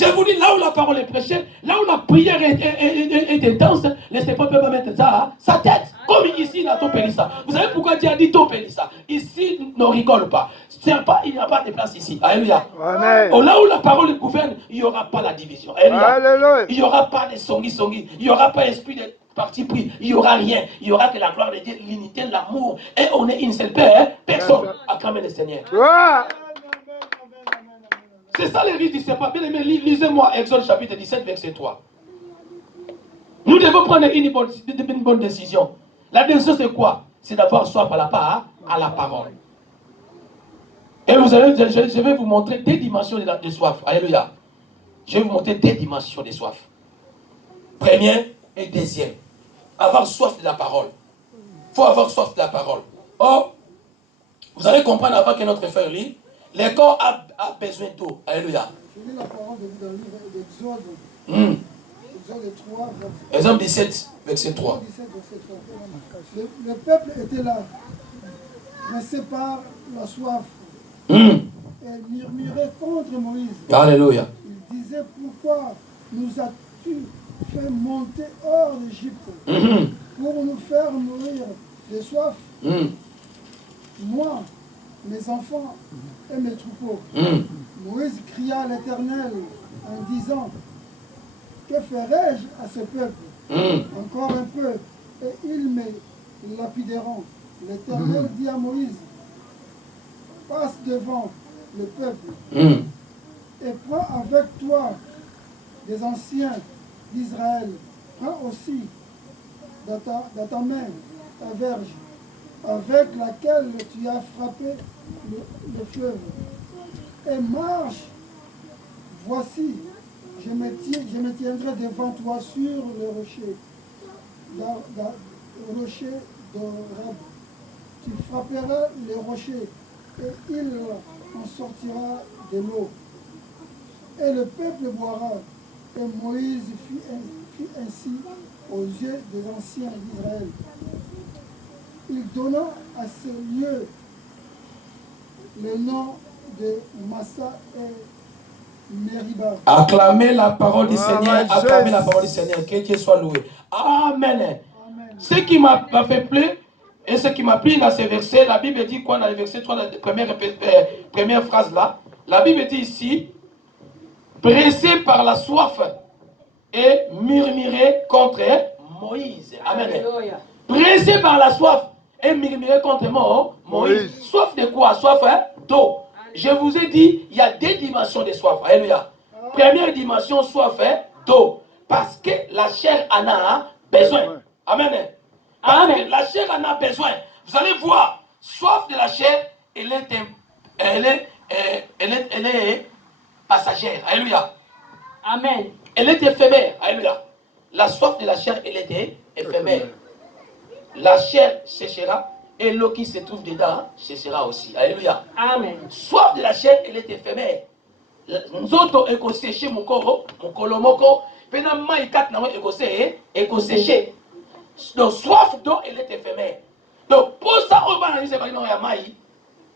Je vous dis, là où la parole est prêchée, là où la prière est intense, laissez pas peut mettre ça, sa tête. Comme ici, dans ton Pélissa. Vous savez pourquoi Dieu a dit ton Pélissa? Ici, ne rigole pas. Il n'y a pas de place ici. Alléluia. Oh, là où la parole gouverne, il n'y aura pas la division. Alléluia. Il n'y aura pas de songi. Il n'y aura pas d'esprit de parti pris. Il n'y aura rien. Il y aura que la gloire de Dieu, l'unité, l'amour. Et on est une seule personne. Acclamez le Seigneur. C'est ça les risques du serpent. Bien aimé, lisez-moi Exode chapitre 17, verset 3. Nous devons prendre une bonne décision. La décision, c'est quoi? C'est d'avoir soif à la parole. Et je vais vous montrer des dimensions de soif. Alléluia. Je vais vous montrer des dimensions de soif. Première et deuxième. Avoir soif de la parole. Il faut avoir soif de la parole. Or, vous allez comprendre avant que notre frère lit, le corps a besoin d'eau. Alléluia. Je lis la parole de Dieu dans le livre d'Exode. Exode 3. Exode 17, verset 3. Le peuple était là, pressé par la soif. Et murmurait contre Moïse. Alléluia. Il disait, pourquoi nous as-tu fait monter hors d'Égypte pour nous faire mourir de soif? Moi, mes enfants et mes troupeaux. Moïse cria à l'Éternel en disant, que ferai-je à ce peuple? Encore un peu, et ils me lapideront. L'Éternel dit à Moïse, passe devant le peuple et prends avec toi des anciens d'Israël. Prends aussi dans ta main ta verge avec laquelle tu as frappé le fleuve. Et marche, voici, je me tiendrai devant toi sur le rocher, le rocher d'Oreb. Tu frapperas les rochers et il en sortira de l'eau. Et le peuple boira. Et Moïse fit ainsi aux yeux des anciens d'Israël. Il donna à ce lieu le nom de Massa et Meriba. Acclamez la parole du Seigneur. Acclamez la parole du Seigneur. Que Dieu soit loué. Amen. Ce qui m'a fait plaisir et ce qui m'a plu dans ces versets, la Bible dit quoi dans le verset 3, la première phrase là? La Bible dit ici, pressé par la soif et murmurer contre Moïse. Amen. Pressé par la soif et murmurer contre Moïse. Soif de quoi? Soif d'eau. Je vous ai dit, il y a deux dimensions de soif. Alléluia. Première dimension, soif d'eau. Parce que la chair en a besoin. Amen. Parce que la chair en a besoin. Vous allez voir, soif de la chair, elle est passagère. Alléluia. Amen. Elle est éphémère. Alléluia. La soif de la chair, elle est éphémère. La chair séchera et l'eau qui se trouve dedans séchera aussi. Alléluia. Amen. Soif de la chair, elle est éphémère. Nous autres, éco séché mon corps, mon colomoko, pendant maïkat n'a éco séché. Donc, soif d'eau, elle est éphémère. Donc, pour ça, on va analyser par exemple la maï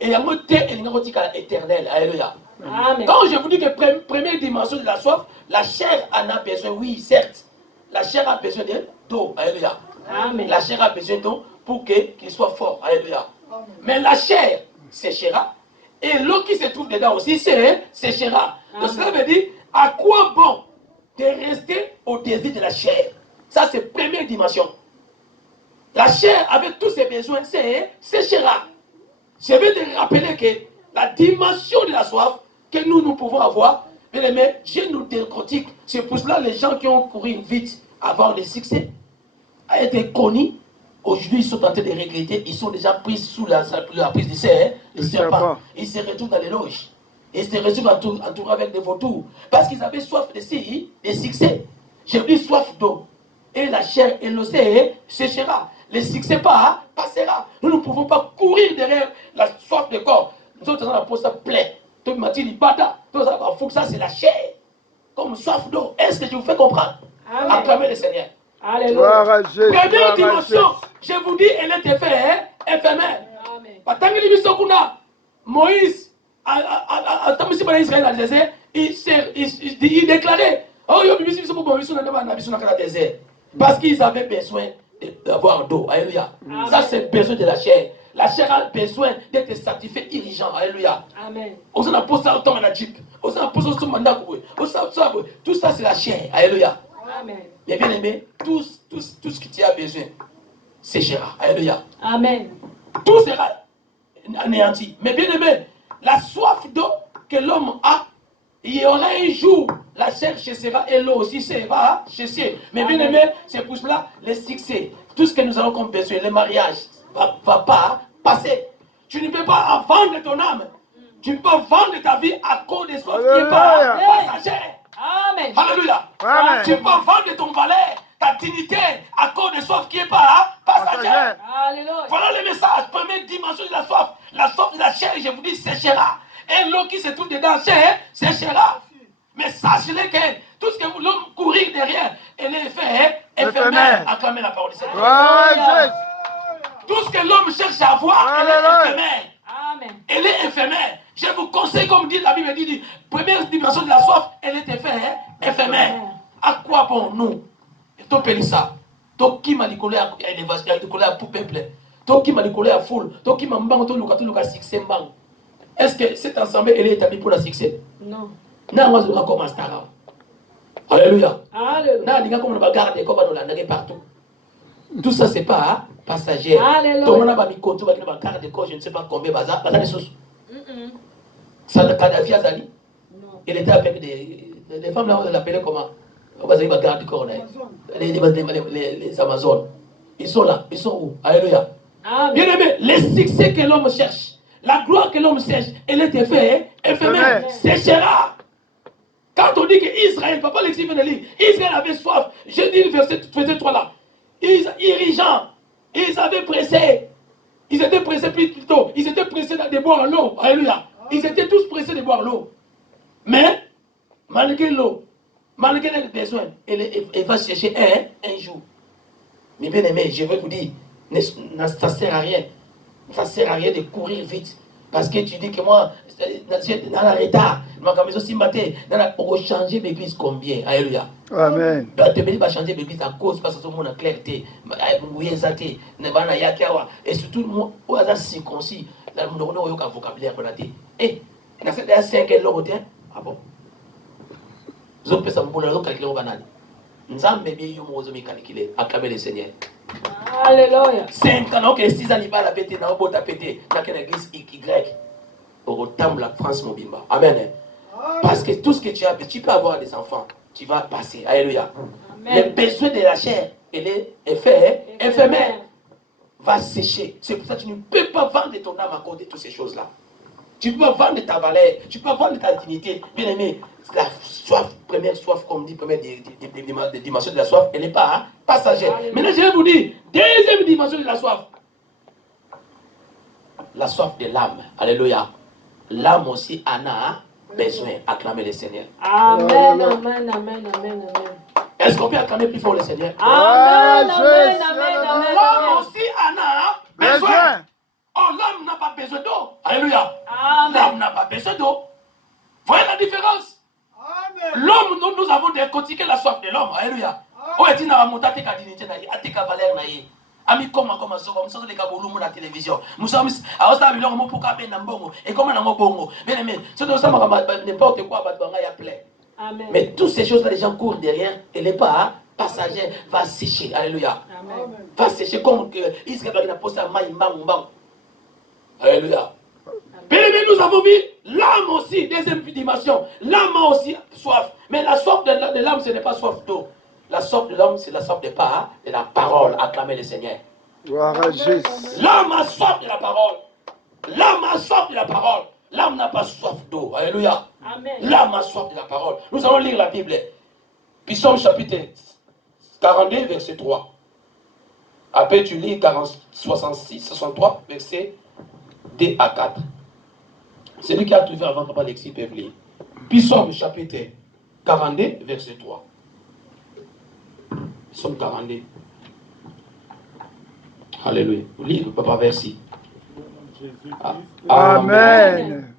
et il y a un thé et une éternel. Alléluia. Amen. Quand je vous dis que première dimension de la soif, la chair en a besoin, oui, certes. La chair a besoin d'eau. Alléluia. Amen. La chair a besoin d'eau pour qu'il soit fort. Alléluia. Amen. Mais la chair séchera et l'eau qui se trouve dedans aussi séchera. Donc cela veut dire, à quoi bon de rester au désir de la chair? Ça, c'est première dimension. La chair, avec tous ses besoins, séchera. Je vais te rappeler que la dimension de la soif que nous pouvons avoir, mais Dieu nous décortique. C'est pour cela que les gens qui ont couru vite avant le succès, a été connus, aujourd'hui ils sont en train de regretter, ils sont déjà pris sous la prise du serpent. Ils se retrouvent dans les loges. Ils se retrouvent entourés avec des vautours. Parce qu'ils avaient soif de succès. J'ai dit soif d'eau. Et la chair et l'eau séchera. Le succès passera. Nous ne pouvons pas courir derrière la soif de corps. Nous autres, on a posé ça plein. Tout le matin, il bata. Tout ça, c'est la chair. Comme soif d'eau. Est-ce que je vous fais comprendre? Amen. Acclamez le Seigneur. Alléluia. Première dimension, je vous dis, elle est éphémère. Amen. Moïse, il déclarait, oh, parce qu'ils avaient besoin d'avoir d'eau. Alléluia. Ça, c'est besoin de la chair. La chair a besoin d'être satisfait, irrigeant. Alléluia. Amen. Tout ça, c'est la chair. Alléluia. Amen. Mais bien aimé, tout ce que tu as besoin séchera. Alléluia. Amen. Tout sera anéanti. Mais bien aimé, la soif d'eau que l'homme a, il y aura un jour, la chair cessera et l'eau aussi sera cessée. Mais bien aimé, c'est pour cela, le succès, tout ce que nous avons comme besoin, le mariage, va pas passer. Tu ne peux pas vendre ton âme. Tu ne peux pas vendre ta vie à cause des soifs qui n'est pas passagère. Amen. Alléluia. Amen. Tu peux pas vendre ton valeur, ta dignité à cause des soifs qui n'est pas passagère. Alléluia. Voilà le message. Première dimension de la soif. La soif de la chair, je vous dis, séchera. Et l'eau qui se trouve dedans, séchera. Mais sachez-le que tout ce que l'homme courir derrière, elle est fait éphémère. Acclamez la parole du Seigneur. Tout ce que l'homme cherche à avoir, elle est éphémère. Amen. Elle est éphémère. Je vous conseille, comme dit la Bible, dit, première dimension de la soif, elle est éphémère. À quoi bon nous? Toi, Pélissa, toi qui m'a dit qu'on a pour peuple, toi qui m'a dit qu'on a foule, toi qui m'a dit qu'on a succès. Est-ce que cet ensemble elle est établi pour le succès? Non. Non, moi je dois commencer à Alléluia. Alléluia. Non, comme on va garder, comme on l'a partout. Tout ça, c'est pas passager. Alléluia. Tout le monde a mis compte, on va garder, je ne sais pas combien, bazar des choses. Ça, le Kadhafi a Zali. Il était avec des femmes là, on l'appelait comment? On va dire, garder corps, les Amazones. Ils sont là, ils sont où? Alléluia. Bien aimé, les succès que l'homme cherche, la gloire que l'homme cherche, elle est éphémère, séchera. Quand on dit qu'Israël, papa l'explique de lire, Israël avait soif, je dis le verset 3 là, irrigeants, ils avaient pressé, ils étaient pressés plutôt, ils étaient pressés de boire l'eau, alléluia, ils étaient tous pressés de boire l'eau. Mais, malgré l'eau, malgré les besoins, elle va chercher un jour. Mais bien aimé, je veux vous dire, ça ne sert à rien. Ça ne sert à rien de courir vite. Parce que tu dis que moi, dans la retard, pour changer l'église combien? Alléluia. Amen. Tu vas changer l'église à cause parce que tout le monde a clarté. Et surtout, moi, on a circoncis. On a un vocabulaire qu'on a dit. Et, il y a 5 ans, ah bon? Je peux ça me calculer au Canada. Nous avons bien calculé. Acclamer le Seigneur. Alléluia. 5 ans, ok, 6 ans, il va la péter, dans le bot à péter, dans l'église Y. Au temps la France, mon bimba. Amen. Parce que tout ce que tu as, tu peux avoir des enfants, tu vas passer. Alléluia. Le besoin de la chair, elle est éphémère, va sécher. C'est pour ça que tu ne peux pas vendre ton âme à cause de toutes ces choses-là. Tu peux vendre ta valeur, tu peux vendre ta dignité. Bien aimé, la soif, première soif, comme dit, première dimension de la soif, elle n'est pas passagère. Maintenant, je vais vous dire, deuxième dimension de la soif de l'âme. Alléluia. L'âme aussi en a besoin. Acclamer le Seigneur. Amen, amen, amen, amen, amen. Est-ce qu'on peut acclamer plus fort le Seigneur? Amen, amen, amen, amen. L'âme aussi en a besoin. Oh, l'homme n'a pas besoin d'eau. Alléluia. L'homme n'a pas besoin d'eau. Voyez la différence? L'homme, nous avons décortiqué la soif de l'homme. Alléluia. Oh, et tu n'as pas monté à tes dignité, à tes valeurs. Ami, comment ça, comme ça, les gars, vous la télévision. Nous sommes à Osta, mais l'homme pour caber dans bongo. Et comment dans bongo? Bien aimé, c'est de ça, n'importe quoi, il y a plein. Mais toutes ces choses-là, les gens courent derrière, et les pas passagers va sécher. Alléluia. Va sécher comme Israël n'a pas posé à Maïmbang. Alléluia. Bien aimé, nous avons vu l'âme aussi, deuxième dimension. L'âme a aussi soif. Mais la soif de l'âme, ce n'est pas soif d'eau. La soif de l'homme, c'est la soif de la parole. Acclamez le Seigneur. L'âme a soif de la parole. L'âme a soif de la parole. L'âme n'a pas soif d'eau. Alléluia. L'âme a soif de la parole. Nous allons lire la Bible. Psaume chapitre 42, verset 3. Après, tu lis 63, verset 2 à 4. Celui qui a trouvé avant Papa Alexis peut lire. Psaume chapitre 42, verset 3. Psaume 42. Alléluia. Vous lisez Papa verset. Amen.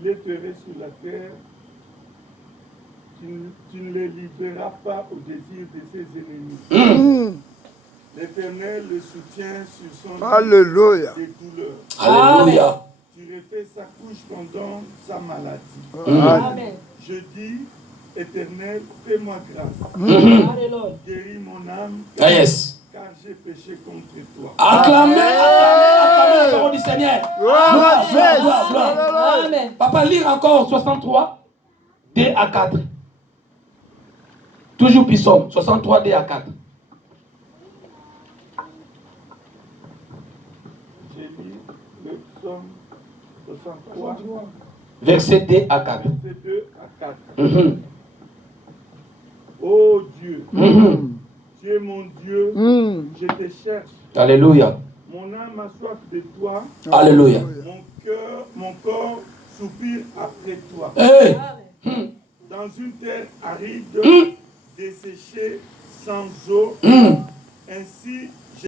il est heureux sur la terre. Tu ne les livreras pas au désir de ses ennemis. L'Éternel le soutient sur son Alléluia. lit des douleurs. Alléluia. Tu refais sa couche pendant sa maladie. Amen. Je dis, Éternel, fais-moi grâce. Alléluia. Guéris mon âme, Ah, yes. car j'ai péché contre toi. Acclamez la parole du Seigneur. Gloire, gloire, gloire, gloire. Amen. Papa, lire encore 63, D à 4. Toujours Psaume, 63, D à 4. J'ai lu le psaume 63, Verset D à 4. verset 2 à 4. Mhm. Ô Dieu, Mhm. tu es mon Dieu, je te cherche. Alléluia. Mon âme a soif de toi, Alléluia. mon corps soupire après toi. Hey. Dans une terre aride, desséchée, sans eau, ainsi